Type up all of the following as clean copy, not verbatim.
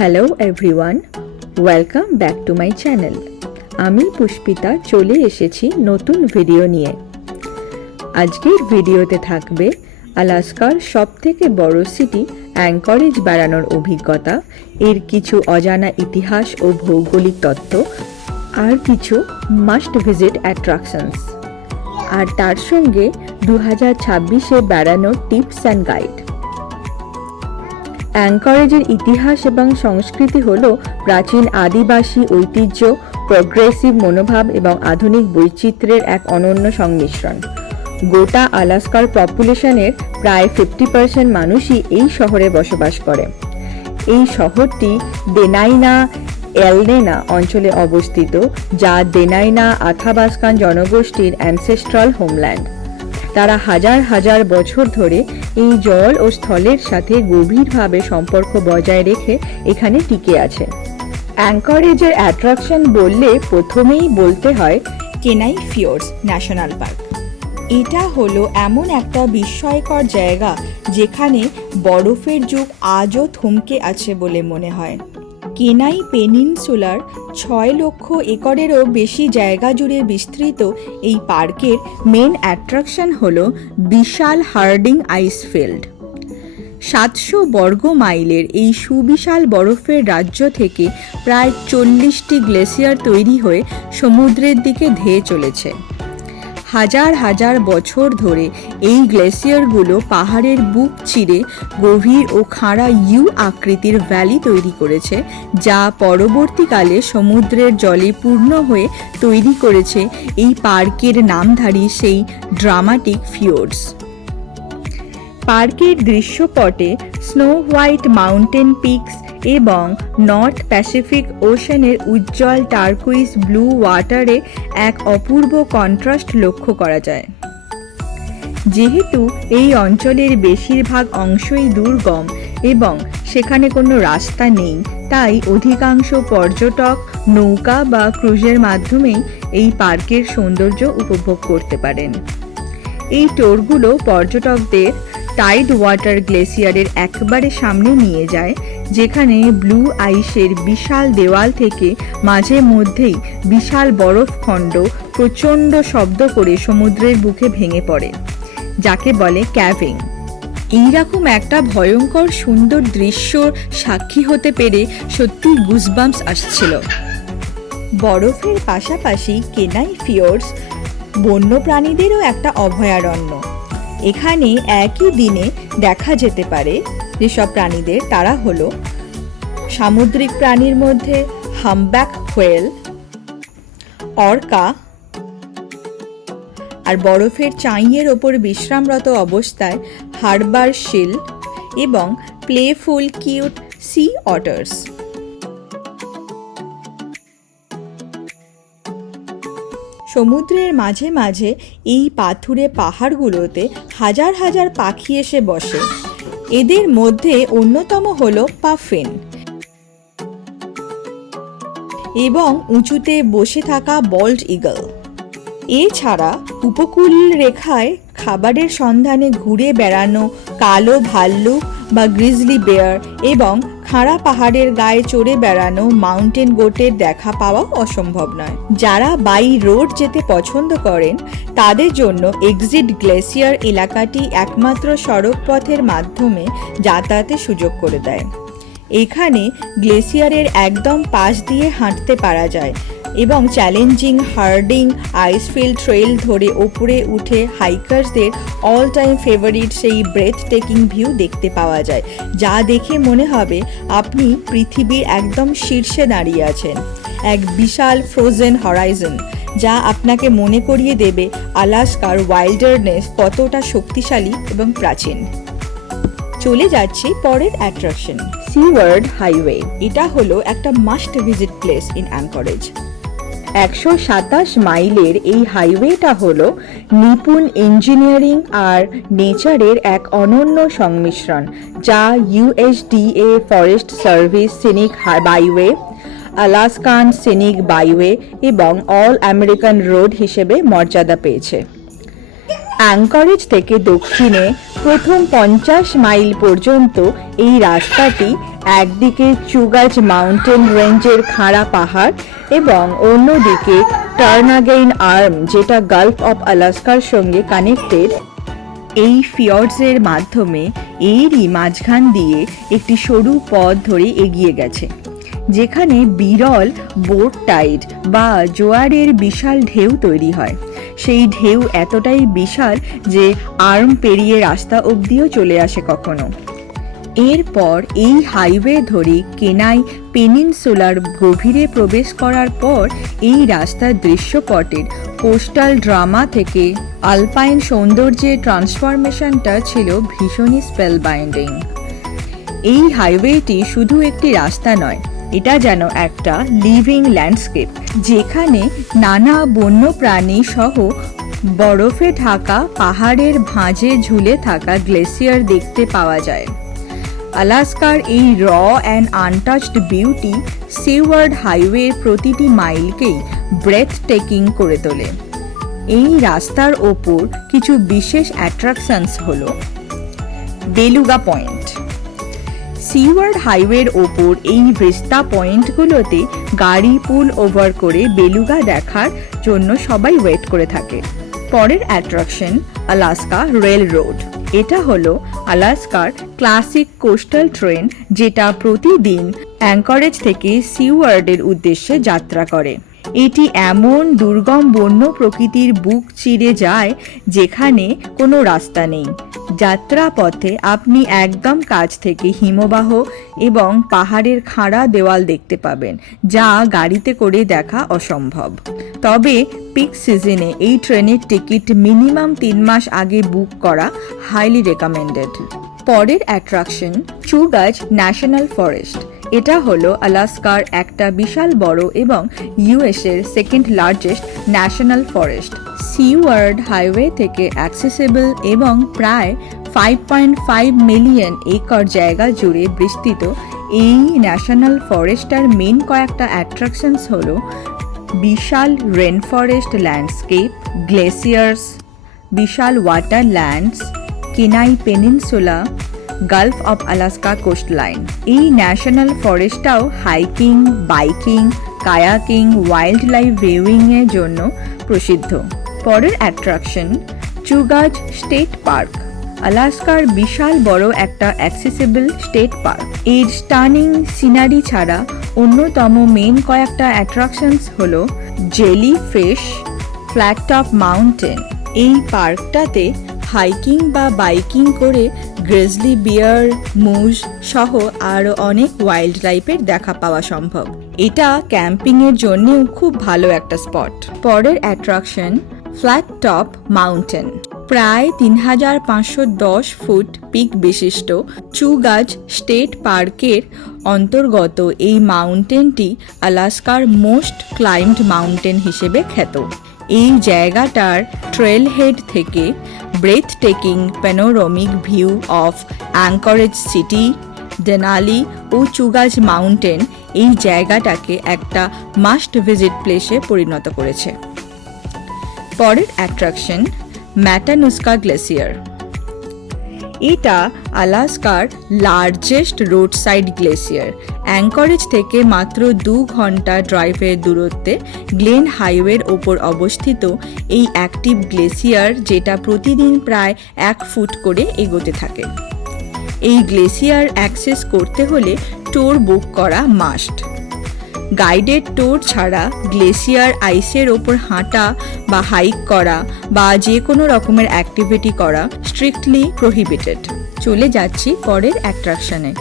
Hello everyone, welcome back to my channel. আমি পুষ্পিতা চলে এসেছি নতুন ভিডিও নিয়ে। আজকের ভিডিওতে থাকবে আলাস্কার সবথেকে বড় সিটি অ্যাঙ্করেজ বেড়ানোর অভিজ্ঞতা, এর কিছু অজানা ইতিহাস ও ভৌগোলিক তত্ত্ব, আর কিছু মাস্ট ভিজিট অ্যাট্রাকশনস, আর তার সঙ্গে 2026-এ বেড়ানোর টিপস অ্যান্ড গাইড। অ্যাঙ্করেজের ইতিহাস এবং সংস্কৃতি হল প্রাচীন আদিবাসী ঐতিহ্য, প্রগ্রেসিভ মনোভাব এবং আধুনিক বৈচিত্র্যের এক অনন্য সংমিশ্রণ। গোটা আলাস্কার পপুলেশনের প্রায় 50% মানুষই এই শহরে বসবাস করে। এই শহরটি দেনাইনা এলনেনা অঞ্চলে অবস্থিত, যা দেনাইনা আথাবাস্কান জনগোষ্ঠীর অ্যানসেস্ট্রাল হোমল্যান্ড। তারা হাজার হাজার বছর ধরে এই জল ও স্থলের সাথে গভীরভাবে সম্পর্ক বজায় রেখে এখানে টিকে আছে। অ্যাঙ্করেজের অ্যাট্রাকশন বললে প্রথমেই বলতে হয় কেনাই ফিওর্ডস ন্যাশনাল পার্ক। এটা হলো এমন একটা বিস্ময়কর জায়গা যেখানে বরফের যুগ আজও থমকে আছে বলে মনে হয়। কেনাই পেনিনসুলার 6 লক্ষ একরেরও বেশি জায়গা জুড়ে বিস্তৃত এই পার্কের মেন অ্যাট্রাকশন হলো বিশাল হার্ডিং আইসফিল্ড। 700 বর্গ মাইলের এই সুবিশাল বরফের রাজ্য থেকে প্রায় 40টি গ্লেসিয়ার তৈরি হয়ে সমুদ্রের দিকে ধেয়ে চলেছে। হাজার হাজার বছর ধরে এই গ্লেসিয়ারগুলো পাহাড়ের বুক চিরে গভীর ও খাড়া ইউ আকৃতির ভ্যালি তৈরি করেছে, যা পরবর্তীকালে সমুদ্রের জলে পূর্ণ হয়ে তৈরি করেছে এই পার্কের নামধারী সেই ড্রামাটিক ফিওর্ডস। পার্কের দৃশ্যপটে স্নো হোয়াইট মাউন্টেন পিকস এবং নর্থ প্যাসিফিক ওশানের উজ্জ্বল টার্কুইজ ব্লু ওয়াটারে এক অপূর্ব কন্ট্রাস্ট লক্ষ্য করা যায়। যেহেতু এই অঞ্চলের বেশিরভাগ অংশই দুর্গম এবং সেখানে কোনো রাস্তা নেই, তাই অধিকাংশ পর্যটক নৌকা বা ক্রুজের মাধ্যমেই এই পার্কের সৌন্দর্য উপভোগ করতে পারেন। এই ট্যুরগুলো পর্যটকদের টাইড ওয়াটার গ্লেসিয়ারের একবারে সামনে নিয়ে যায়, যেখানে ব্লু আইসের বিশাল দেওয়াল থেকে মাঝে মধ্যেই বিশাল বরফখণ্ড প্রচণ্ড শব্দ করে সমুদ্রের বুকে ভেঙে পড়ে, যাকে বলে ক্যাভিং। এইরকম একটা ভয়ঙ্কর সুন্দর দৃশ্যর সাক্ষী হতে পেরে সত্যি গুজবাম্পস আসছিল। বরফের পাশাপাশি কেনাই ফিওর্ডস বন্যপ্রাণীদেরও একটা অভয়ারণ্য। এখানে একই দিনে দেখা যেতে পারে যেসব প্রাণীদের, তারা হলো সামুদ্রিক প্রাণীর মধ্যে হামব্যাক হোয়েল, অর্কা, আর বরফের চাইয়ের ওপর বিশ্রামরত অবস্থায় হারবার শিল এবং প্লেফুল কিউট সি অটার্স। সমুদ্রের মাঝে মাঝে এই পাথুরে পাহাড়গুলোতে হাজার হাজার পাখি এসে বসে। এদের মধ্যে অন্যতম হলো পাফিন এবং উঁচুতে বসে থাকা বল্ড ইগল। এছাড়া উপকূল রেখায় খাবারের সন্ধানে ঘুরে বেড়ানো কালো ভাল্লুক বা গ্রিজলি বেয়ার এবং খাড়া পাহাড়ের গায়ে চড়ে বেড়ানো মাউন্টেন গোটের দেখা পাওয়াও অসম্ভব নয়। যারা বাই রোড যেতে পছন্দ করেন তাদের জন্য এক্সিট গ্লেসিয়ার এলাকাটি একমাত্র সড়ক পথের মাধ্যমে যাতায়াতের সুযোগ করে দেয়। এখানে গ্লেসিয়ারের একদম পাশ দিয়ে হাঁটতে পারা যায় এবং চ্যালেঞ্জিং হার্ডিং আইসফিল্ড ট্রেইল ধরে ওপরে উঠে হাইকার্সদের অল টাইম ফেভারিট সেই ব্রেথ টেকিং ভিউ দেখতে পাওয়া যায়, যা দেখে মনে হবে আপনি পৃথিবীর একদম শীর্ষে দাঁড়িয়ে আছেন। এক বিশাল ফ্রোজেন হরাইজন, যা আপনাকে মনে করিয়ে দেবে আলাস্কার ওয়াইল্ডারনেস কতটা শক্তিশালী এবং প্রাচীন। চলে যাচ্ছি পরের অ্যাট্রাকশন, সিওয়ার্ড হাইওয়ে। এটা হলো একটা must visit place in anchorage. 127 মাইলের এই হাইওয়েটা হলো নিপুণ ইঞ্জিনিয়ারিং আর নেচারের এক অনন্য সংমিশ্রণ, যা USDA forest service scenic byway, Alaskan scenic byway এবং অল আমেরিকান রোড হিসেবে মর্যাদা পেয়েছে। অ্যাঙ্করেজ থেকে দক্ষিণে প্রথম 50 মাইল পর্যন্ত এই রাস্তাটি একদিকে চুগাজ মাউন্টেন রেঞ্জের খাড়া পাহাড় এবং অন্যদিকে টার্নাগেইন আর্ম, যেটা গালফ অফ আলাস্কার সঙ্গে কানেক্টেড। এই ফিয়র্ডসের মাধ্যমে এরই মাঝখান দিয়ে একটি সরু পথ ধরে এগিয়ে গেছে, যেখানে বিরল বোট টাইড বা জোয়ারের বিশাল ঢেউ তৈরি হয়। সেই ঢেউ এতটাই বিশাল যে আর্ম পেরিয়ে রাস্তা অবধিও চলে আসে কখনো। এরপর এই হাইওয়ে ধরে কেনাই পেনিনসুলার গভীরে প্রবেশ করার পর এই রাস্তার দৃশ্যপটের কোস্টাল ড্রামা থেকে আলপাইন সৌন্দর্যের ট্রান্সফরমেশনটা ছিল ভীষণই স্পেল বাইন্ডিং। এই হাইওয়েটি শুধু একটি রাস্তা নয়, এটা যেন একটা লিভিং ল্যান্ডস্কেপ, যেখানে নানা বন্য প্রাণী সহ বরফে ঢাকা পাহাড়ের ভাঁজে ঝুলে থাকা গ্লেসিয়ার দেখতে পাওয়া যায়। আলাস্কার এই র অ্যান্ড আনটাচড বিউটি সিওয়ার্ড হাইওয়ের প্রতিটি মাইলকেই ব্রেথ টেকিং করে তোলে। এই রাস্তার ওপর কিছু বিশেষ অ্যাট্রাকশনস হলো বেলুগা পয়েন্ট। সিওয়ার্ড হাইওয়ের ওপর এই ভিস্তা পয়েন্টগুলোতে গাড়ি পুল ওভার করে বেলুগা দেখার জন্য সবাই ওয়েট করে থাকে। পরের অ্যাট্রাকশন আলাস্কা রেল রোড। এটা হলো আলাস্কার ক্লাসিক কোস্টাল ট্রেন, যেটা প্রতিদিন অ্যাঙ্করেজ থেকে সিওয়ার্ডের উদ্দেশ্যে যাত্রা করে। এটি এমন দুর্গম বন্য প্রকৃতির বুক চিরে যায় যেখানে কোনো রাস্তা নেই। যাত্রাপথে আপনি একদম কাছ থেকে হিমবাহ এবং পাহাড়ের খাড়া দেওয়াল দেখতে পাবেন, যা গাড়িতে করে দেখা অসম্ভব। তবে পিক সিজনে এই ট্রেনের টিকিট মিনিমাম 3 মাস আগে বুক করা হাইলি রেকমেন্ডেড। পরের অ্যাট্রাকশন চুগাজ ন্যাশনাল ফরেস্ট। এটা হলো আলাস্কার একটা বিশাল বড় এবং ইউএসের second largest national forest. Seward highway থেকে অ্যাক্সেসিবল এবং প্রায় 5.5 মিলিয়ন একর জায়গা জুড়ে বিস্তৃত এই ন্যাশনাল ফরেস্টটার মেন কয়েকটা অ্যাট্রাকশনস হলো বিশাল রেন ফরেস্ট ল্যান্ডস্কেপ, গ্লেসিয়ার্স, বিশাল water lands, Kenai Peninsula, Gulf of Alaska coastline. এই ন্যাশনাল ফরেস্টটাও hiking, biking, kayaking, wildlife viewing এর জন্য প্রসিদ্ধ। পরের অ্যাট্রাকশন চুগাজ স্টেট পার্ক। আলাস্কার বিশাল বড় একটা অ্যাক্সেসিবল স্টেট পার্ক। এর স্টানিং সিনারি ছাড়া অন্যতম মেন কয়েকটা অ্যাট্রাকশনস হলো jelly fish, flat top mountain. এই পার্কটাতে হাইকিং বা বাইকিং করে গ্রিজলি বিয়ার, মুজ সহ আরও অনেক ওয়াইল্ড লাইফের দেখা পাওয়া সম্ভব। এটা ক্যাম্পিংয়ের জন্যও খুব ভালো একটা স্পট। পরের অ্যাট্রাকশন ফ্ল্যাট টপ মাউন্টেন। প্রায় 3510 ফুট পিক বিশিষ্ট চুগাজ স্টেট পার্কের অন্তর্গত এই মাউন্টেনটি আলাস্কার মোস্ট ক্লাইম্বড মাউন্টেন হিসেবে খ্যাত। এই জায়গাটার ট্রেল হেড থেকে breathtaking panoramic view of Anchorage city, Denali ও চুগাজ মাউন্টেন এই জায়গাটাকে একটা মাস্ট ভিজিট প্লেসে পরিণত করেছে। পরের অ্যাট্রাকশন ম্যাটানুস্কা গ্লেসিয়ার। এটা আলাস্কার largest roadside glacier. Anchorage থেকে মাত্র 2 ঘন্টা ড্রাইভের দূরত্বে গ্লেন হাইওয়ের ওপর অবস্থিত এই অ্যাক্টিভ গ্লেসিয়ার, যেটা প্রতিদিন প্রায় 1 ফুট করে এগোতে থাকে। এই গ্লেসিয়ার অ্যাক্সেস করতে হলে ট্যুর বুক করা মাস্ট। গাইডেড ট্যুর ছাড়া গ্লেসিয়ার আইসের ওপর হাঁটা বা হাইক করা বা যে কোনো রকমের অ্যাক্টিভিটি করা স্ট্রিক্টলি প্রহিবিটেড। চলে যাচ্ছি পরের অ্যাট্রাকশনে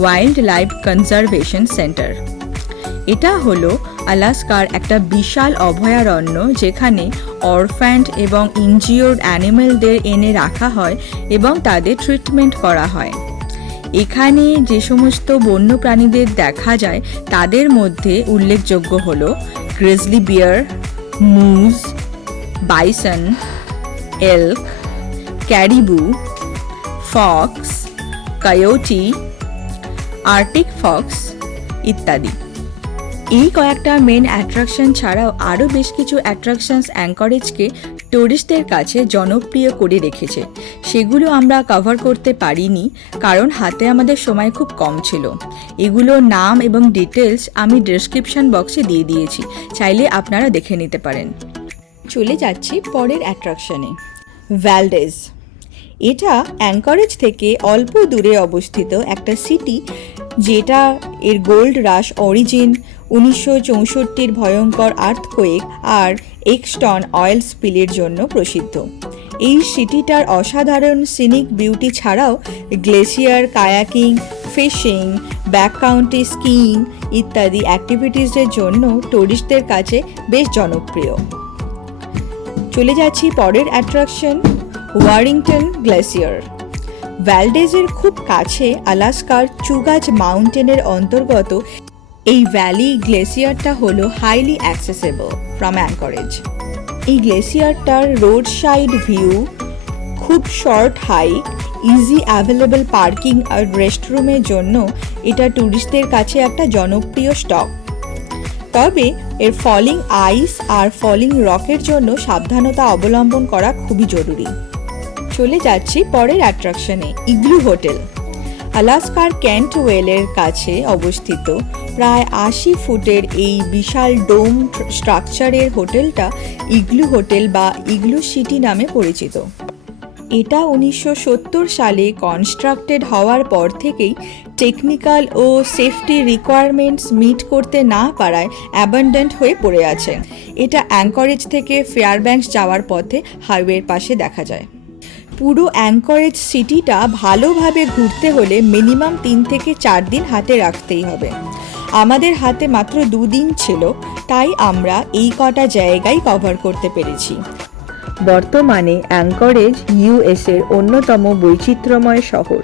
ওয়াইল্ড লাইফ কনজারভেশন সেন্টার। এটা হলো আলাস্কার একটা বিশাল অভয়ারণ্য, যেখানে অরফ্যান্ড এবং ইনজিওর্ড অ্যানিমেলদের এনে রাখা হয় এবং তাদের ট্রিটমেন্ট করা হয়। এখানে যে সমস্ত বন্য প্রাণীদের দেখা যায় তাদের মধ্যে উল্লেখযোগ্য হলো grizzly bear, moose, bison, elk, caribou, fox, coyote, arctic fox ইত্যাদি। এই কয়েকটা মেন অ্যাট্রাকশন ছাড়াও আরও বেশ কিছু অ্যাট্রাকশনস অ্যাঙ্করেজকে টুরিস্টদের কাছে জনপ্রিয় করে রেখেছে। সেগুলো আমরা কভার করতে পারিনি কারণ হাতে আমাদের সময় খুব কম ছিল। এগুলোর নাম এবং ডিটেলস আমি ডেসক্রিপশন বক্সে দিয়ে দিয়েছি, চাইলে আপনারা দেখে নিতে পারেন। চলে যাচ্ছি পরের অ্যাট্রাকশনে, ভ্যালডেজ। এটা অ্যাঙ্করেজ থেকে অল্প দূরে অবস্থিত একটা সিটি, যেটা এর গোল্ড রাশ অরিজিন, 1964 ভয়ঙ্কর আর্থকোয়েক আর এক্সটন অয়েল স্পিলের জন্য প্রসিদ্ধ। এই সিটিটার অসাধারণ সিনিক বিউটি ছাড়াও গ্লেসিয়ার, কায়াকিং, ফিশিং, ব্যাককাউন্ট্রি স্কিইং ইত্যাদি অ্যাক্টিভিটিসের জন্য টুরিস্টদের কাছে বেশ জনপ্রিয়। চলে যাচ্ছি পরের অ্যাট্রাকশন, ওয়ারিংটন গ্লেসিয়ার। ভ্যালডেজের খুব কাছে আলাস্কার চুগাজ মাউন্টেনের অন্তর্গত এই ভ্যালি গ্লেসিয়ারটা হলো হাইলি অ্যাক্সেসেবল ফ্রম অ্যাঙ্করেজ। এই গ্লেসিয়ারটার রোড সাইড ভিউ, খুব short hike, easy available parking আর রেস্টরুমের জন্য এটা ট্যুরিস্টদের কাছে একটা জনপ্রিয় স্টপ। তবে এর ফলিং আইস আর ফলিং রকের জন্য সাবধানতা অবলম্বন করা খুবই জরুরি। চলে যাচ্ছি পরের অ্যাট্রাকশনে, ইগলু হোটেল। আলাস্কার ক্যান্টওয়েলের কাছে অবস্থিত প্রায় 80 ফুটের এই বিশাল ডোম স্ট্রাকচারের হোটেলটা ইগলু হোটেল বা ইগলু সিটি নামে পরিচিত। এটা 1970 সালে কনস্ট্রাক্টেড হওয়ার পর থেকেই টেকনিক্যাল ও সেফটি রিকোয়ারমেন্টস মিট করতে না পারায় অ্যাবান্ডেন্ট হয়ে পড়ে আছে। এটা অ্যাঙ্করেজ থেকে ফেয়ারব্যাঙ্কস যাওয়ার পথে হাইওয়ের পাশে দেখা যায়। পুরো অ্যাঙ্করেজ সিটিটা ভালোভাবে ঘুরতে হলে মিনিমাম 3 থেকে 4 দিন হাতে রাখতেই হবে। আমাদের হাতে মাত্র 2 দিন ছিল, তাই আমরা এই কটা জায়গায় কভার করতে পেরেছি। বর্তমানে অ্যাঙ্করেজ ইউএসের অন্যতম বৈচিত্র্যময় শহর,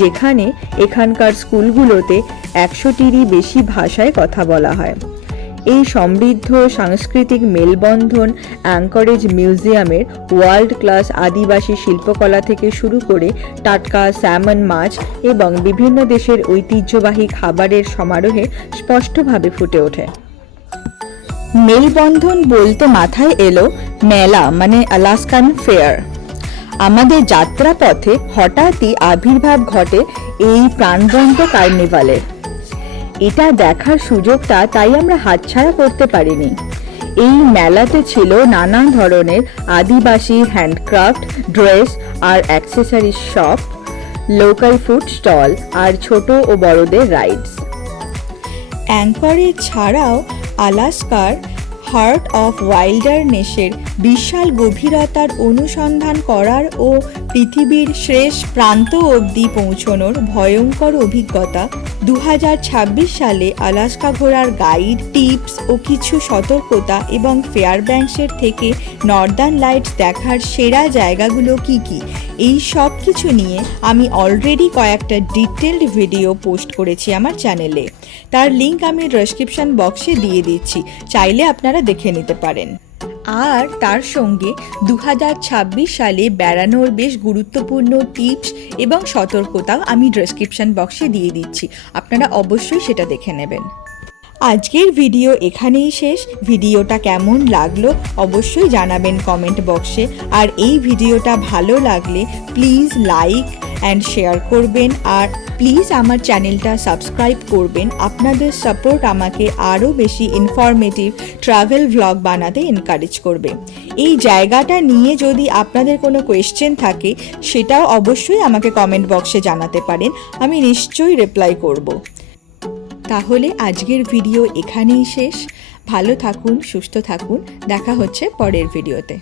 যেখানে এখানকার স্কুলগুলোতে 100টিরই বেশি ভাষায় কথা বলা হয়। এই সমৃদ্ধ সাংস্কৃতিক মেলবন্ধন অ্যাঙ্করেজ মিউজিয়ামের ওয়ার্ল্ড ক্লাস আদিবাসী শিল্পকলা থেকে শুরু করে টাটকা স্যামন মাছ এবং বিভিন্ন দেশের ঐতিহ্যবাহী খাবারের সমারোহে স্পষ্টভাবে ফুটে ওঠে। মেলবন্ধন বলতে মাথায় এলো মেলা, মানে আলাস্কান ফেয়ার। আমাদের যাত্রাপথে হঠাৎই আবির্ভাব ঘটে এই প্রাণবন্ত কার্নিভালের। এটা দেখার সুযোগটা তাই আমরা হাতছাড়া করতে পারিনি। এই মেলাতে ছিল নানা ধরনের আদিবাসী হ্যান্ডক্রাফট, ড্রেস আর accessories shop, local food stall আর ছোট ও বড়দের রাইডস। অ্যাঙ্করেজ ছাড়াও আলাস্কার হার্ট অফ ওয়াইল্ডারনেসের বিশাল গভীরতার অনুসন্ধান করার ও পৃথিবীর শেষ প্রান্ত অবধি পৌঁছনোর ভয়ঙ্কর অভিজ্ঞতা 2026 সালে আলাস্কা ঘোরার গাইড, টিপস ও কিছু সতর্কতা এবং ফেয়ারব্যাঙ্কসের থেকে নর্দার্ন লাইটস দেখার সেরা জায়গাগুলো কি কি, এই সব কিছু নিয়ে আমি অলরেডি কয়েকটা ডিটেলড ভিডিও পোস্ট করেছি আমার চ্যানেলে। তার লিঙ্ক আমি ডেসক্রিপশন বক্সে দিয়ে দিচ্ছি, চাইলে আপনারা দেখে নিতে পারেন। আর তার সঙ্গে 2026 সালে বেড়ানোর বেশ গুরুত্বপূর্ণ টিপস এবং সতর্কতাও আমি ডেসক্রিপশন বক্সে দিয়ে দিচ্ছি, আপনারা অবশ্যই সেটা দেখে নেবেন। আজকের ভিডিও এখানেই শেষ। ভিডিওটা কেমন লাগলো অবশ্যই জানাবেন কমেন্ট বক্সে। আর এই ভিডিওটা ভালো লাগলে প্লিজ লাইক অ্যান্ড শেয়ার করবেন, আর প্লিজ আমার চ্যানেলটা সাবস্ক্রাইব করবেন। আপনাদের সাপোর্ট আমাকে আরও বেশি ইনফরমেটিভ ট্রাভেল ভ্লগ বানাতে এনকারেজ করবে। এই জায়গাটা নিয়ে যদি আপনাদের কোনো কোয়েশ্চেন থাকে সেটাও অবশ্যই আমাকে কমেন্ট বক্সে জানাতে পারেন, আমি নিশ্চয়ই রিপ্লাই করব। তাহলে আজকের ভিডিও এখানেই শেষ। ভালো থাকুন, সুস্থ থাকুন, দেখা হচ্ছে পরের ভিডিওতে।